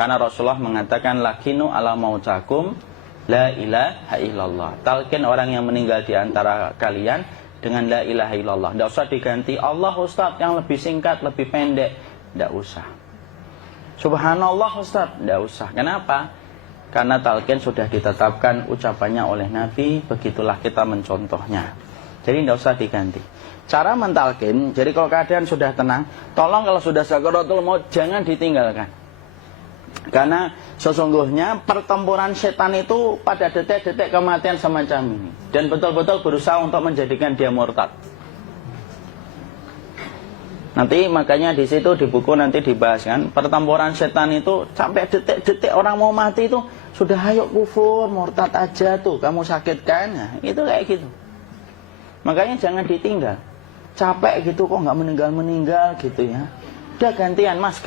Karena Rasulullah mengatakan lakinu ala mautakum la ilaha illallah. Talqin orang yang meninggal di antara kalian dengan la ilaha illallah. Tidak usah diganti Allah Ustaz yang lebih singkat, lebih pendek. Tidak usah. Subhanallah Ustaz, tidak usah. Kenapa? Karena talqin sudah ditetapkan ucapannya oleh Nabi, begitulah kita mencontohnya. Jadi tidak usah diganti. Cara mentalqin, jadi kalau keadaan sudah tenang, tolong kalau sudah sakaratul maut jangan ditinggalkan. Karena sesungguhnya pertempuran setan itu pada detik-detik kematian semacam ini. Dan betul-betul berusaha untuk menjadikan dia murtad. Nanti makanya di situ di buku nanti dibahas kan, pertempuran setan itu sampai detik-detik orang mau mati itu sudah ayo kufur, murtad aja tuh, kamu sakit kan? Nah, itu kayak gitu. Makanya jangan ditinggal. Capek gitu kok nggak meninggal gitu ya. Udah gantian mas.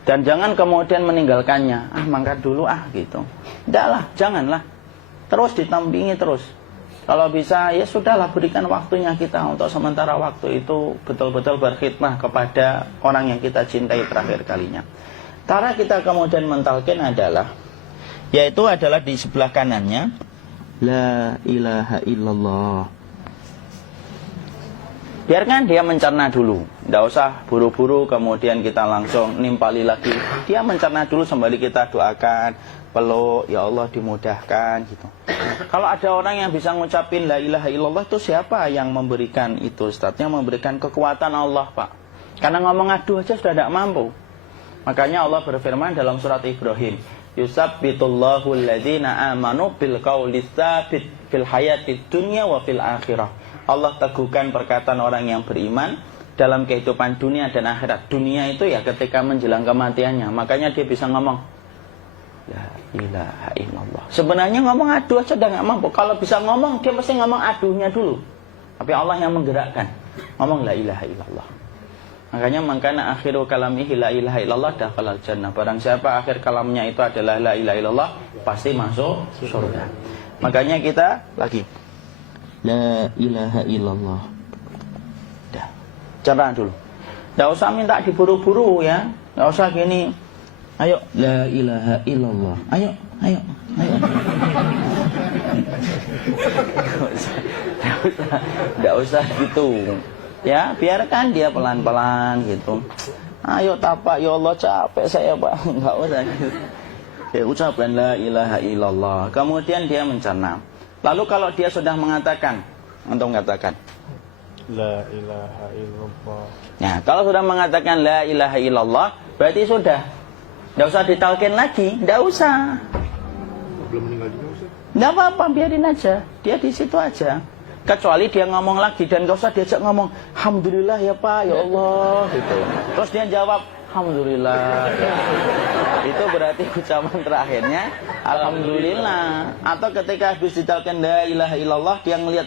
Dan jangan kemudian meninggalkannya. Mangkat dulu gitu. Tidaklah, janganlah. Terus ditampingi terus. Kalau bisa ya sudahlah, berikan waktunya kita untuk sementara waktu itu betul-betul berkhidmah kepada orang yang kita cintai terakhir kalinya. Cara kita kemudian mentalkin adalah, yaitu adalah di sebelah kanannya la ilaha illallah. Biarkan dia mencerna dulu. Tidak usah buru-buru kemudian kita langsung nimpali lagi. Dia mencerna dulu sembari kita doakan, peluk, ya Allah dimudahkan gitu. Kalau ada orang yang bisa ngucapin la ilaha illallah, itu siapa yang memberikan itu? Ustadznya memberikan kekuatan Allah, Pak. Karena ngomong aduh aja sudah tidak mampu. Makanya Allah berfirman dalam surat Ibrahim, yusabbitullahu alladhina amanu bil qawli tsabit fil hayatid dunya wa fil akhirah. Allah teguhkan perkataan orang yang beriman dalam kehidupan dunia dan akhirat. Dunia itu ya ketika menjelang kematiannya. Makanya dia bisa ngomong la ilaha illallah. Sebenarnya ngomong aduh aja udah gak mampu. Kalau bisa ngomong, dia mesti ngomong aduhnya dulu. Tapi Allah yang menggerakkan. Ngomong la ilaha illallah. Makanya mangkana akhiru kalamihi la ilaha illallah dakhalal jannah. Barang siapa akhir kalamnya itu adalah la ilaha illallah, pasti masuk surga. Makanya kita lagi la ilaha illallah. Dah. Cerna dulu. Enggak usah minta diburu-buru ya. Enggak usah gini. Ayo la ilaha illallah. Ayo. Enggak usah gitu. Ya, biarkan dia pelan-pelan gitu. Ayo tapak, ya Allah capek saya Pak. Enggak usah gitu. Ya, ucapkan la ilaha illallah. Kemudian dia mencerna. Lalu kalau dia sudah mengatakan, untuk mengatakan la ilaha illallah. Ya, kalau sudah mengatakan la ilaha illallah, berarti sudah. Enggak usah ditalkin lagi, enggak usah. Belum meninggal juga Ustaz? Enggak apa-apa, biarin aja. Dia di situ aja. Kecuali dia ngomong lagi dan gak usah diajak ngomong alhamdulillah ya Pak, ya Allah gitu. Terus dia jawab alhamdulillah ya. Itu berarti ucapan terakhirnya alhamdulillah. Atau ketika habis ditalkan la ilaha illallah, dia ngelihat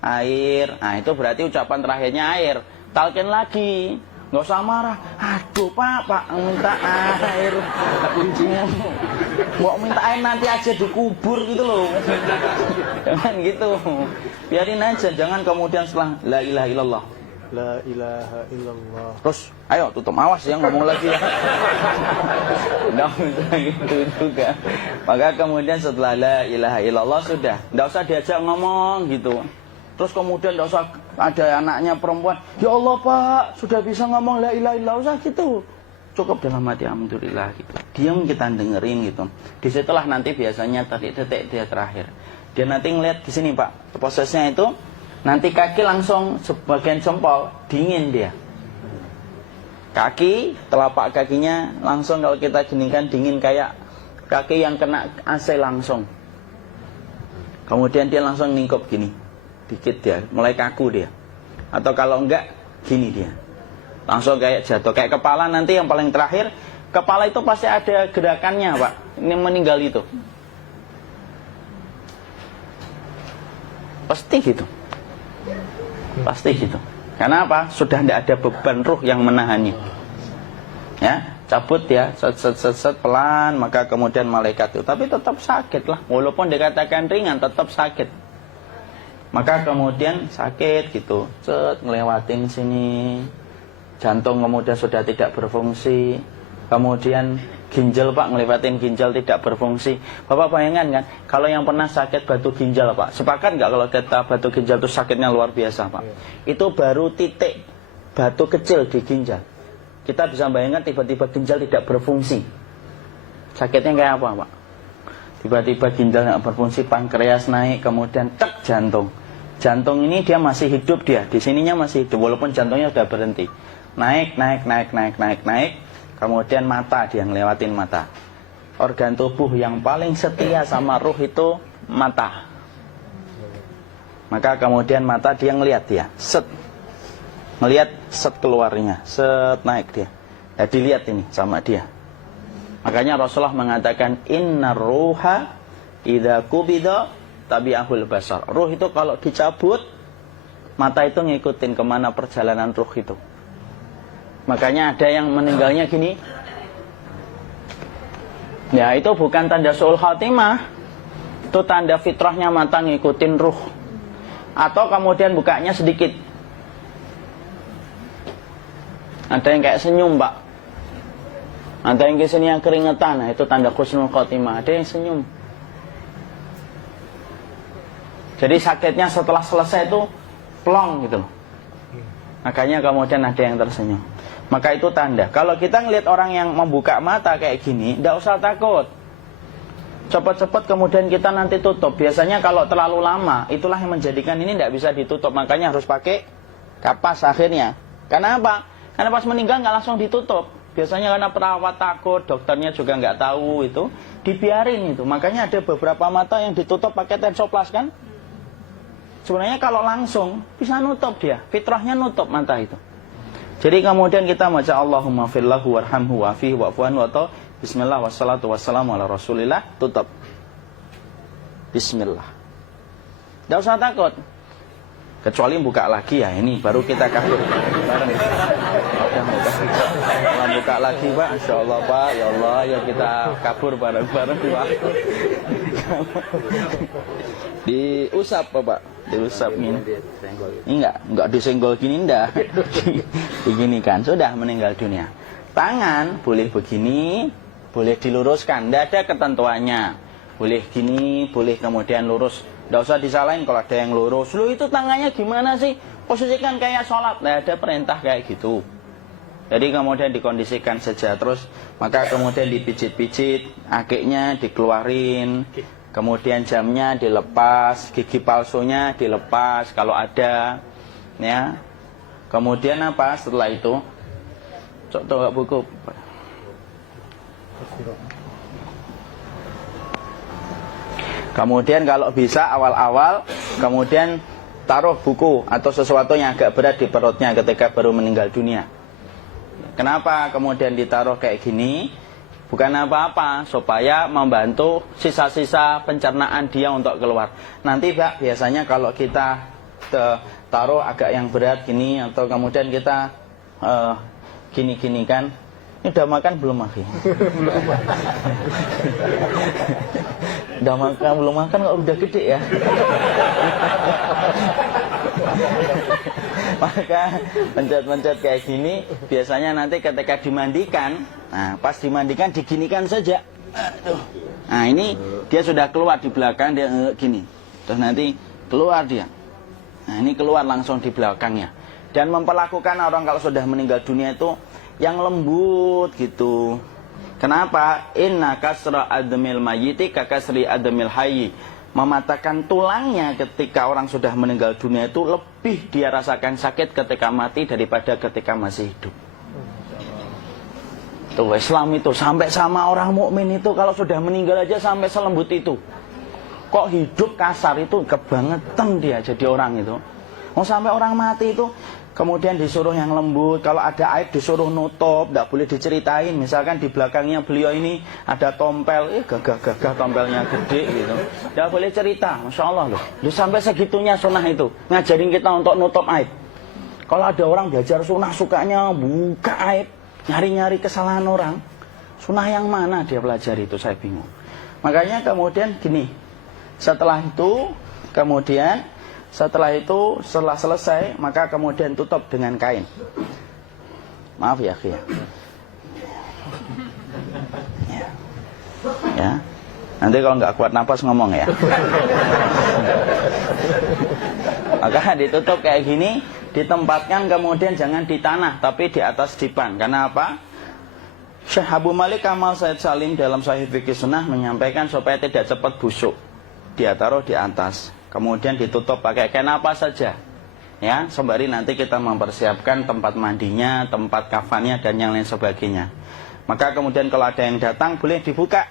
air. Nah itu berarti ucapan terakhirnya air. Talkin lagi, gak usah marah. Aduh Pak minta air. Mau minta air nanti aja dikubur gitu loh. Jangan gitu. Biarin aja, jangan kemudian setelah la ilaha illallah. La ilaha illallah. Terus, ayo tutup, awas ya ngomong lagi ya. Nggak usah gitu juga. Maka kemudian setelah la ilaha illallah sudah, nggak usah diajak ngomong gitu. Terus kemudian nggak usah ada anaknya perempuan, ya Allah Pak, sudah bisa ngomong la ilaha illallah, usah gitu. Cukup dalam hati alhamdulillah gitu. Diam kita dengerin gitu. Disitulah nanti biasanya detik dia terakhir. Dia nanti ngeliat di sini Pak, prosesnya itu nanti kaki langsung sebagian jempol dingin dia. Kaki, telapak kakinya langsung kalau kita geningkan dingin kayak kaki yang kena AC langsung. Kemudian dia langsung ningkup gini, dikit dia, mulai kaku dia. Atau kalau enggak gini dia, langsung kayak jatuh, kayak kepala nanti yang paling terakhir. Kepala itu pasti ada gerakannya Pak, ini meninggal itu. Pasti gitu. Karena apa? Sudah tidak ada beban ruh yang menahannya. Ya, cabut ya, set pelan, maka kemudian malaikat itu. Tapi tetap sakit lah, walaupun dikatakan ringan, tetap sakit. Maka kemudian sakit gitu, ngelewatin sini, jantung kemudian sudah tidak berfungsi. Kemudian ginjal Pak, ngelewatin ginjal tidak berfungsi. Bapak bayangkan kan, kalau yang pernah sakit batu ginjal Pak, sepakat nggak kalau kita batu ginjal itu sakitnya luar biasa Pak? Itu baru titik batu kecil di ginjal. Kita bisa bayangkan tiba-tiba ginjal tidak berfungsi. Sakitnya kayak apa Pak? Tiba-tiba ginjal nggak berfungsi, pankreas naik, kemudian tek jantung. Jantung ini dia masih hidup dia, di sininya masih hidup walaupun jantungnya sudah berhenti. Naik. Kemudian mata, dia ngelewatin mata. Organ tubuh yang paling setia sama ruh itu mata. Maka kemudian mata dia ngelihat dia, set. Ngelihat set keluarnya, set naik dia. Ya dilihat ini sama dia. Makanya Rasulullah mengatakan innar ruha idza qubida tabi'ahul basar. Ruh itu kalau dicabut, mata itu ngikutin kemana perjalanan ruh itu. Makanya ada yang meninggalnya gini. Ya itu bukan tanda su'ul khatimah. Itu tanda fitrahnya mata ngikutin ruh. Atau kemudian bukanya sedikit. Ada yang kayak senyum Pak. Ada yang kesini yang keringetan. Nah itu tanda husnul khatimah. Ada yang senyum. Jadi sakitnya setelah selesai itu plong gitu. Makanya kemudian ada yang tersenyum. Maka itu tanda. Kalau kita ngelihat orang yang membuka mata kayak gini, tidak usah takut. Cepat-cepat kemudian kita nanti tutup. Biasanya kalau terlalu lama, itulah yang menjadikan ini tidak bisa ditutup. Makanya harus pakai kapas akhirnya. Karena apa? Karena pas meninggal nggak langsung ditutup. Biasanya karena perawat takut, dokternya juga nggak tahu itu, dibiarin itu. Makanya ada beberapa mata yang ditutup pakai tensoplas kan? Sebenarnya kalau langsung bisa nutup dia, fitrahnya nutup mata itu. Jadi kemudian kita baca Allahumma firlahu warhamhu wa'afihi wa'fu'anhu atau bismillah wassalatu wassalamu ala rasulillah, tutup. Bismillah. Tidak usah takut. Kecuali buka lagi ya, ini baru kita kabur. Buka lagi Pak, Insya Allah Pak, ya Allah ya kita kabur bareng-bareng Pak. Diusap Pak. Diusap ini enggak disenggol gini enggak. Begini kan sudah meninggal dunia. Tangan boleh begini, boleh diluruskan, tidak ada ketentuannya. Boleh gini, boleh kemudian lurus. Tidak usah disalahin kalau ada yang lurus. Lu itu tangannya gimana sih? Posisikan kayak sholat. Tidak ada perintah kayak gitu. Jadi kemudian dikondisikan saja. Terus maka kemudian dipijit-pijit, akiknya dikeluarin. Kemudian jamnya dilepas, gigi palsunya dilepas kalau ada, ya. Kemudian apa setelah itu? Coba buku. Kemudian kalau bisa awal-awal, kemudian taruh buku atau sesuatu yang agak berat di perutnya ketika baru meninggal dunia. Kenapa kemudian ditaruh kayak gini? Bukan apa-apa, supaya membantu sisa-sisa pencernaan dia untuk keluar. Nanti Pak, biasanya kalau kita taruh agak yang berat gini, atau kemudian kita gini-gini kan, ini udah makan belum Maki? Udah makan belum makan kok udah gede ya? Maka pencet-pencet kayak gini biasanya nanti ketika dimandikan, nah pas dimandikan diginikan saja. Aduh. Nah ini dia sudah keluar di belakang, dia gini. Terus nanti keluar dia. Nah ini keluar langsung di belakangnya. Dan memperlakukan orang kalau sudah meninggal dunia itu yang lembut gitu. Kenapa? Inna kasra admil mayyiti kakasri admil hayyi. Mematahkan tulangnya ketika orang sudah meninggal dunia itu lebih dia rasakan sakit ketika mati daripada ketika masih hidup. Tuh Islam itu sampai sama orang mukmin itu kalau sudah meninggal aja sampai selembut itu. Kok hidup kasar itu kebangetan dia jadi orang itu. Mau sampai orang mati itu kemudian disuruh yang lembut, kalau ada aib disuruh nutup, tidak boleh diceritain. Misalkan di belakangnya beliau ini ada tompel, gagah-gagah tompelnya gede gitu, tidak boleh cerita. Masya Allah loh, sampai segitunya sunnah itu ngajarin kita untuk nutup aib. Kalau ada orang belajar sunnah sukanya buka aib, nyari-nyari kesalahan orang, sunnah yang mana dia pelajari itu saya bingung. Makanya kemudian gini, setelah selesai, maka kemudian tutup dengan kain. Maaf ya, Ki. Nanti kalau nggak kuat napas ngomong ya. Maka ditutup kayak gini, ditempatkan kemudian jangan di tanah tapi di atas dipan. Karena apa? Syekh Abu Malik Kamal Said Salim dalam Sahih Fikih Sunnah menyampaikan supaya tidak cepat busuk. Dia taruh di atas, kemudian ditutup pakai kain apa saja. Ya, sembari nanti kita mempersiapkan tempat mandinya, tempat kafannya dan yang lain sebagainya. Maka kemudian kalau ada yang datang boleh dibuka.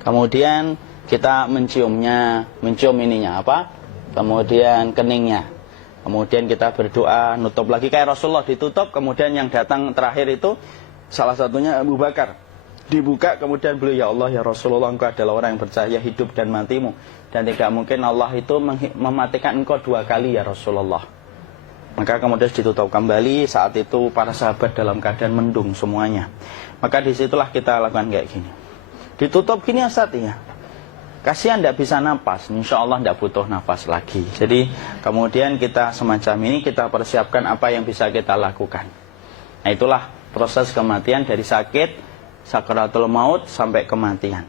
Kemudian kita menciumnya, mencium ininya apa? Kemudian keningnya. Kemudian kita berdoa, nutup lagi kayak Rasulullah ditutup, kemudian yang datang terakhir itu salah satunya Abu Bakar. Dibuka kemudian beliau, ya Allah ya Rasulullah, engkau adalah orang yang percaya hidup dan matimu, dan tidak mungkin Allah itu mematikan engkau 2 kali ya Rasulullah. Maka kemudian ditutup kembali. Saat itu para sahabat dalam keadaan mendung semuanya. Maka disitulah kita lakukan kayak gini. Ditutup gini Ustaz ya. Kasihan tidak bisa nafas, insya Allah tidak butuh nafas lagi. Jadi kemudian kita semacam ini kita persiapkan apa yang bisa kita lakukan. Nah itulah proses kematian dari sakit, sakaratul maut sampai kematian.